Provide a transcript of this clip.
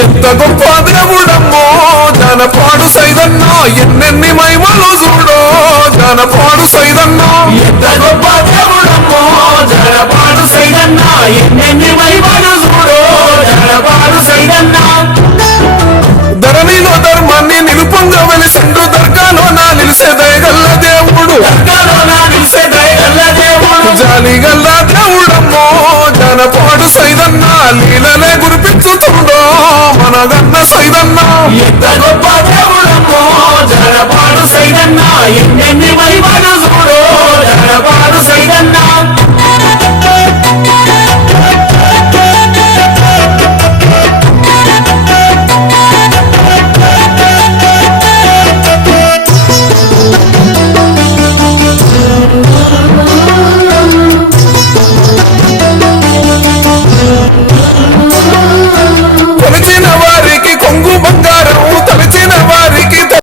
ఎంత గొప్ప దేవుడమ్మో జనపాడు సైదన్న ఎన్నెన్ని మహిమలు చూడో జనపాడు సైదన్న ఎంత గొప్ప దేవుడమ్మో జనపాడు సైదన్న ఎన్నెన్ని మహిమలు చూడో జనపాడు సైదన్న ధరణిలో ధర్మాన్ని నిలుపంగా వెలిసిండు దర్గాలో నా నిలిసే దయగల్ల దేవుడు దర్గాలో నా నిలిసే దయగల్ల దేవుడు జాలిగల్ల దేవుడమ్మో జనపాడు సైదన్న లీలలే గురిపించుతుండో మనగన్న సైదన్న ఎంత గొప్ప దేవుడమ్మో జనపాడు సైదన్న ఎన్నెన్ని మహిమలు చూడో జనపాడు సైదన్న